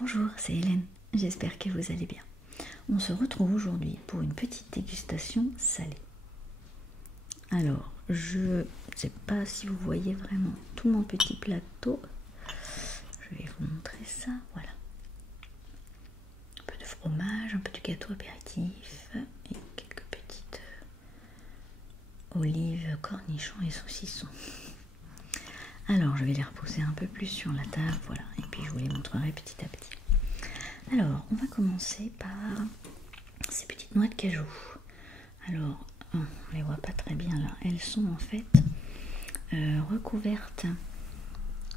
Bonjour, c'est Hélène, j'espère que vous allez bien. On se retrouve aujourd'hui pour une petite dégustation salée. Alors, je ne sais pas si vous voyez vraiment tout mon petit plateau. Je vais vous montrer ça, voilà. Un peu de fromage, un peu de gâteau apéritif et quelques petites olives, cornichons et saucissons. Alors, je vais les reposer un peu plus sur la table, voilà, et puis je vous les montrerai petit à petit. Alors, on va commencer par ces petites noix de cajou. Alors, on ne les voit pas très bien là. Elles sont en fait recouvertes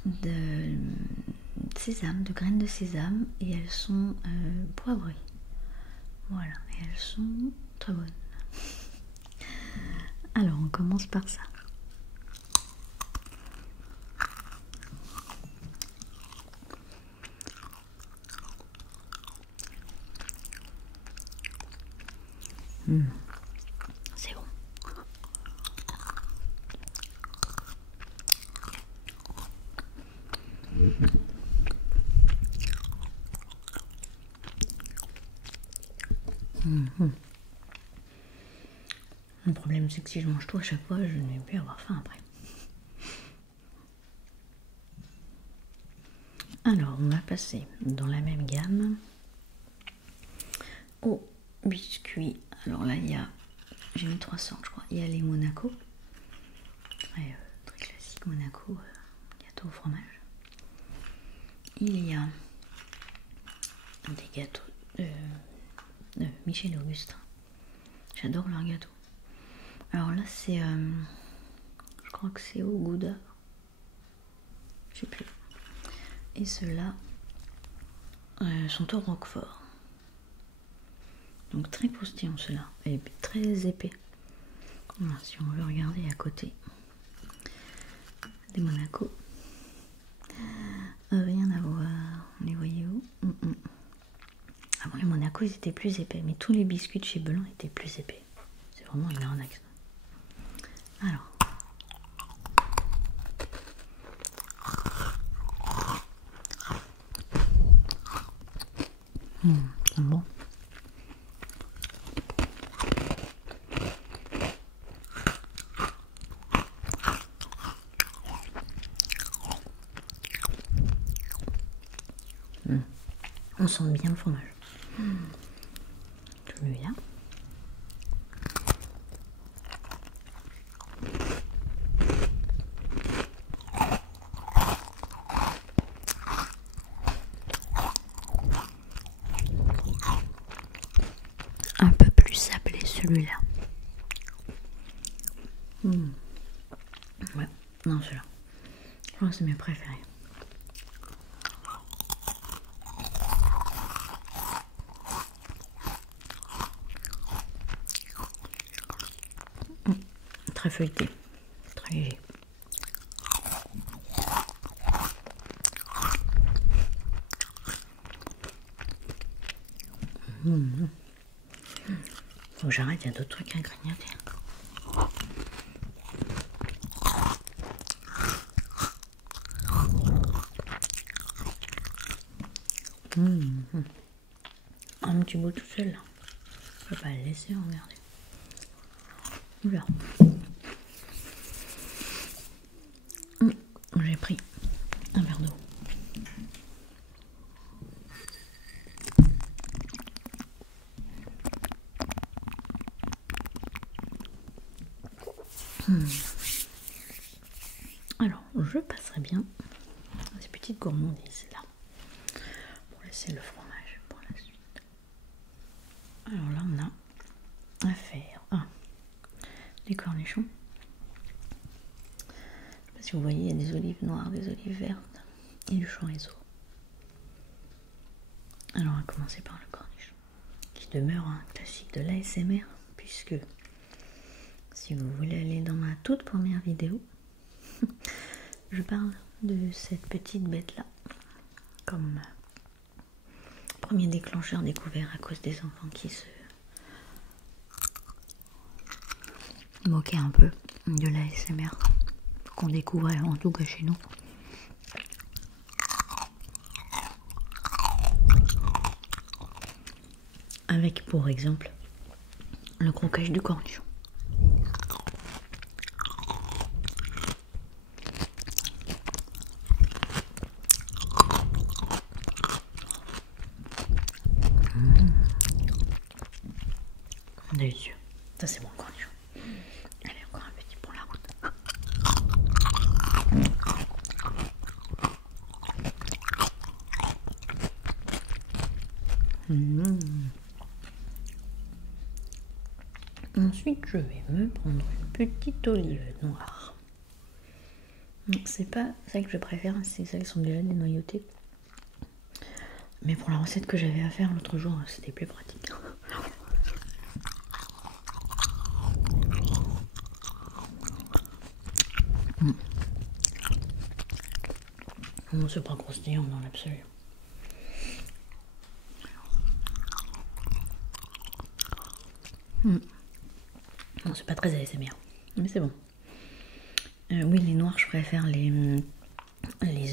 de sésame, de graines de sésame, et elles sont poivrées. Voilà, et elles sont très bonnes. Alors, on commence par ça. C'est bon. Le problème, c'est que si je mange tout à chaque fois, je ne vais plus avoir faim après. Alors, on va passer dans la même gamme aux biscuits. Alors là, il y a, j'ai mis 3 sortes, je crois. Il y a les Monaco, très classique Monaco, gâteau au fromage. Il y a des gâteaux de Michel et Augustin. J'adore leurs gâteaux. Alors là, c'est, je crois que c'est au Gouda. Je sais plus. Et ceux-là sont au Roquefort. Donc très croustillant ceux-là, et très épais. Voilà, si on veut regarder à côté des Monaco. Rien à voir, les voyez où? Avant les Monaco, ils étaient plus épais, mais tous les biscuits de chez Belin étaient plus épais. C'est vraiment une arnaque. Alors. C'est bon. On sent bien le fromage. Celui-là. Un peu plus sablé celui-là. Ouais, non celui-là. Je crois que c'est mes préférés. Très feuilleté, très léger. Faut que j'arrête, il y a d'autres trucs à grignoter. Un petit bout tout seul là. Je peux pas le laisser, regardez. Oula. J'ai pris un verre d'eau. Alors, je passerai bien à ces petites gourmandises là. Pour laisser le fromage pour la suite. Alors là, on a à faire des cornichons. Je sais pas si vous voyez, il y a des olives noires, des olives vertes et du chorizo. Alors, on va commencer par le cornichon, qui demeure un classique de l'ASMR, puisque si vous voulez aller dans ma toute première vidéo, je parle de cette petite bête là comme premier déclencheur découvert à cause des enfants qui se moquaient un peu de l'ASMR qu'on découvrait en tout cas chez nous. avec pour exemple le croquage du cornichon. Délicieux. Ça c'est bon le cornichon. Allez, encore un petit pour la route. Ensuite, je vais me prendre une petite olive noire. C'est pas celle que je préfère, c'est celles qui sont déjà dénoyautées. Mais pour la recette que j'avais à faire l'autre jour, c'était plus pratique. Non, c'est pas croustillant dans l'absolu. Non, c'est pas très ASMR, mais c'est bon. Oui, les noirs, je préfère les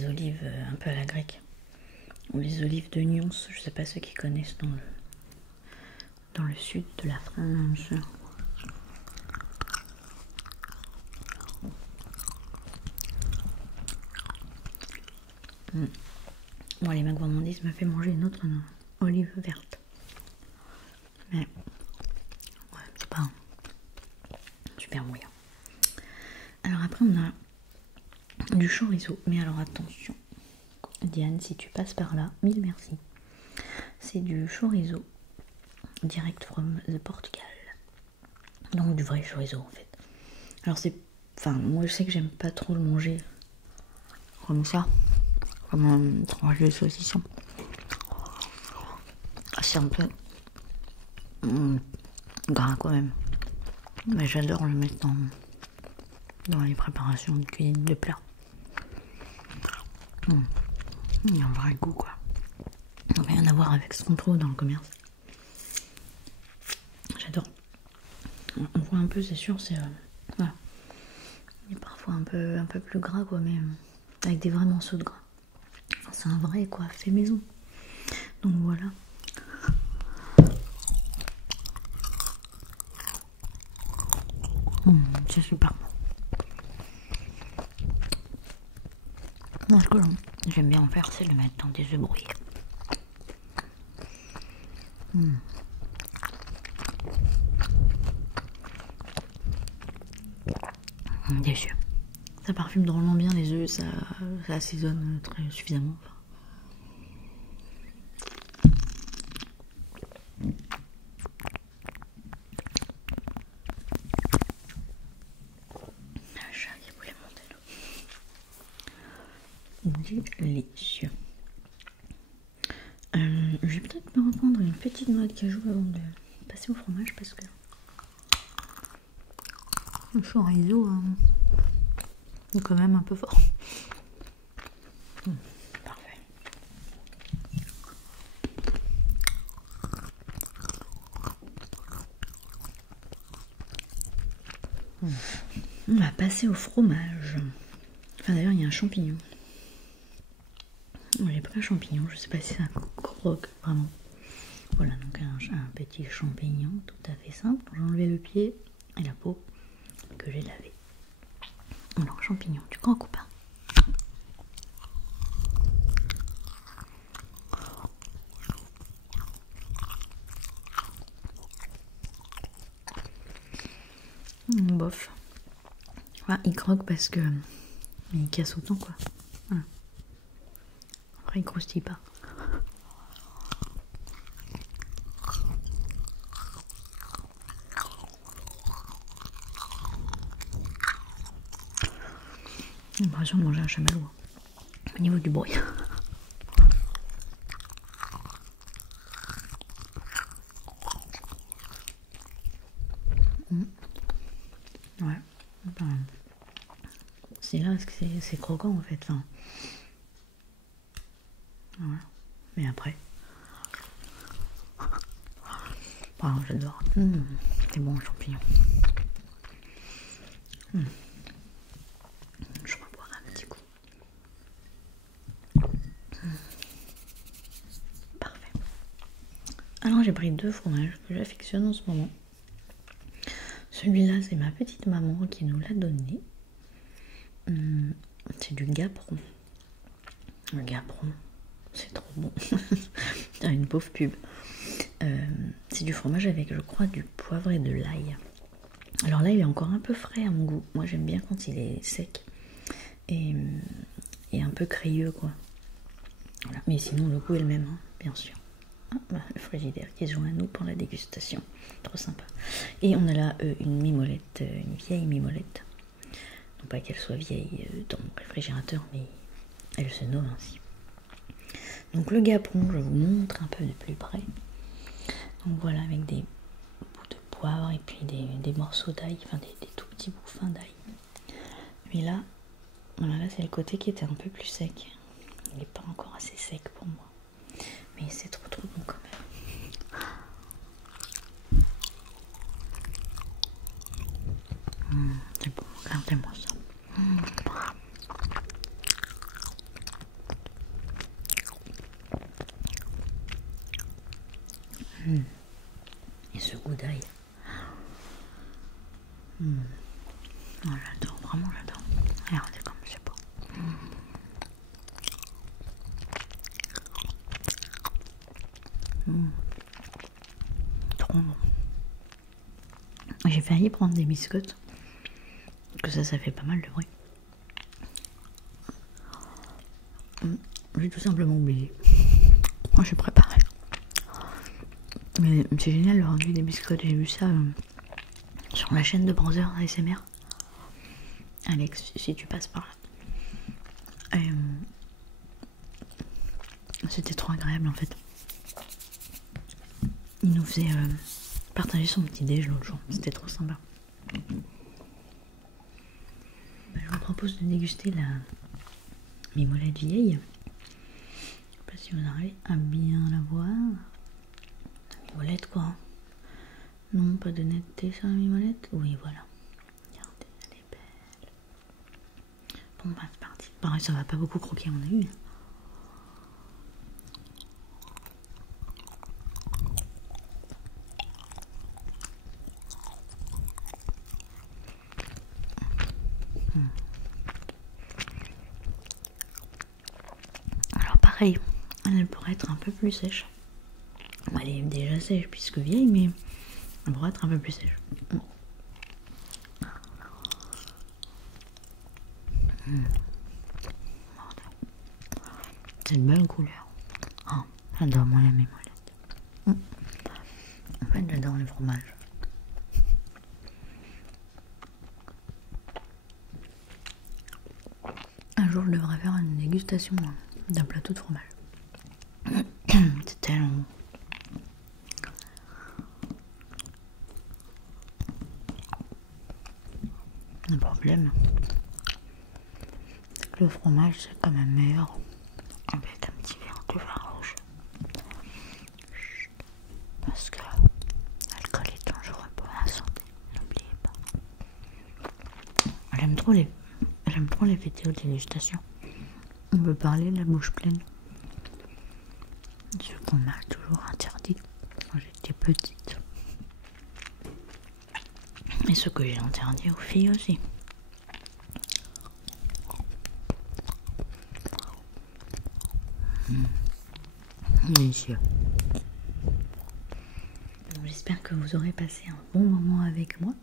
olives un peu à la grecque. Ou les olives de Nyons, je sais pas ceux qui connaissent dans le sud de la France. Bon, les McGourmandises m'a fait manger une autre olive verte. Mais ouais, c'est pas super moyen. Alors après, on a du chorizo. Mais alors attention, Diane, si tu passes par là, mille merci. C'est du chorizo direct from the Portugal. Donc du vrai chorizo en fait. Alors c'est... Enfin, moi je sais que j'aime pas trop le manger comme ça. Comme un tranche de saucisson. C'est un peu gras quand même. Mais j'adore le mettre dans les préparations de cuisine de plats. Il y a un vrai goût quoi. Rien à voir avec ce qu'on trouve dans le commerce. J'adore. On voit un peu, c'est sûr, c'est... voilà. Il est parfois un peu plus gras quoi, mais avec des vrais morceaux de gras. Enfin, c'est un vrai quoi, fait maison. Donc voilà. C'est super bon. Moi, ce que j'aime bien en faire, c'est le mettre dans des œufs brouillés. Délicieux. Ça parfume drôlement bien les œufs, ça assaisonne très suffisamment. Un chat qui voulait monter là. Délicieux. Je vais peut-être me reprendre une petite noix de cajou avant de passer au fromage parce que le chorizo est quand même un peu fort. Parfait. On va passer au fromage. Enfin d'ailleurs il y a un champignon. J'ai pris un champignon, je sais pas si ça croque vraiment. Voilà, donc un petit champignon tout à fait simple. J'ai enlevé le pied et la peau que j'ai lavé. Alors champignon, tu croques ou pas? Bof. Enfin, il croque parce que il casse autant quoi. Voilà. Après il croustille pas. J'ai l'impression de manger un chamallow au niveau du bruit. Ouais. Enfin, c'est là parce que c'est croquant en fait. Enfin, voilà. Mais après. Oh, j'adore. C'est bon le champignon. Je vais boire un petit coup. Parfait. Alors j'ai j'ai pris 2 fromages que j'affectionne en ce moment. Celui-là, c'est ma petite maman qui nous l'a donné. C'est du Gaperon. Le Gaperon, c'est trop bon. C'est une pauvre pub. C'est du fromage avec, je crois, du poivre et de l'ail. Alors là, il est encore un peu frais à mon goût. Moi, j'aime bien quand il est sec et un peu crayeux, quoi. Voilà. Mais sinon, le goût est le même, hein, bien sûr. Ah, bah, le frigidaire qui se joint à nous pour la dégustation. Trop sympa. Et on a là une mimolette, une vieille mimolette. Non pas qu'elle soit vieille dans mon réfrigérateur, mais elle se nomme ainsi. Donc le Gaperon, je vous montre un peu de plus près. Donc voilà, avec des bouts de poivre et puis des morceaux d'ail, enfin des tout petits bouts fins d'ail. Mais là, voilà, là c'est le côté qui était un peu plus sec. Il n'est pas encore assez sec pour moi. Mais c'est trop bon quand même. C'est bon, regardez-moi ça. Et ce goût d'ail. Oh, j'adore, vraiment j'adore. Regardez comme c'est beau. Trop bon. J'ai failli prendre des biscottes. Que ça fait pas mal de bruit. J'ai tout simplement oublié. Moi, je suis préparée. Mais c'est génial le rendu des biscottes. J'ai vu ça sur la chaîne de Browser ASMR. Alex, si tu passes par là. C'était trop agréable en fait. Il nous faisait partager son petit déj l'autre jour. C'était trop sympa. Je vous propose de déguster la mimolette vieille. Je sais pas si vous arrivez à bien la voir. La mimolette quoi. Non, pas de netteté sur la mimolette. Oui, voilà. Regardez, elle est belle. Bon, bah c'est parti. Pareil, ça va pas beaucoup croquer à mon avis. Alors pareil, elle pourrait être un peu plus sèche. Elle est déjà sèche puisque vieille, mais elle pourrait être un peu plus sèche. C'est une belle couleur. Oh, j'adore moi la mimolette. En fait, j'adore les fromages. Un jour, je devrais faire une dégustation d'un plateau de fromage. C'est tellement bon. Le problème, c'est que le fromage, c'est quand même meilleur avec un petit verre de vin rouge. Chut. Parce que l'alcool est dangereux pour la santé, n'oubliez pas. J'aime trop les vidéos de dégustation. On peut parler de la bouche pleine. Ce qu'on m'a toujours interdit quand j'étais petite. Et ce que j'ai interdit aux filles aussi. Délicieux. J'espère que vous aurez passé un bon moment avec moi,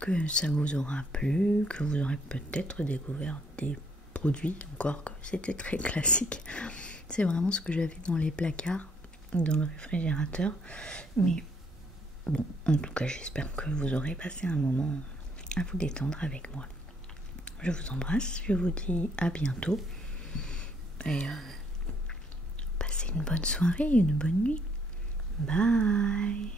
que ça vous aura plu, que vous aurez peut-être découvert des produits, encore que c'était très classique. C'est vraiment ce que j'avais dans les placards, dans le réfrigérateur. Mais bon, en tout cas, j'espère que vous aurez passé un moment à vous détendre avec moi. Je vous embrasse, je vous dis à bientôt. Et passez une bonne soirée, une bonne nuit. Bye.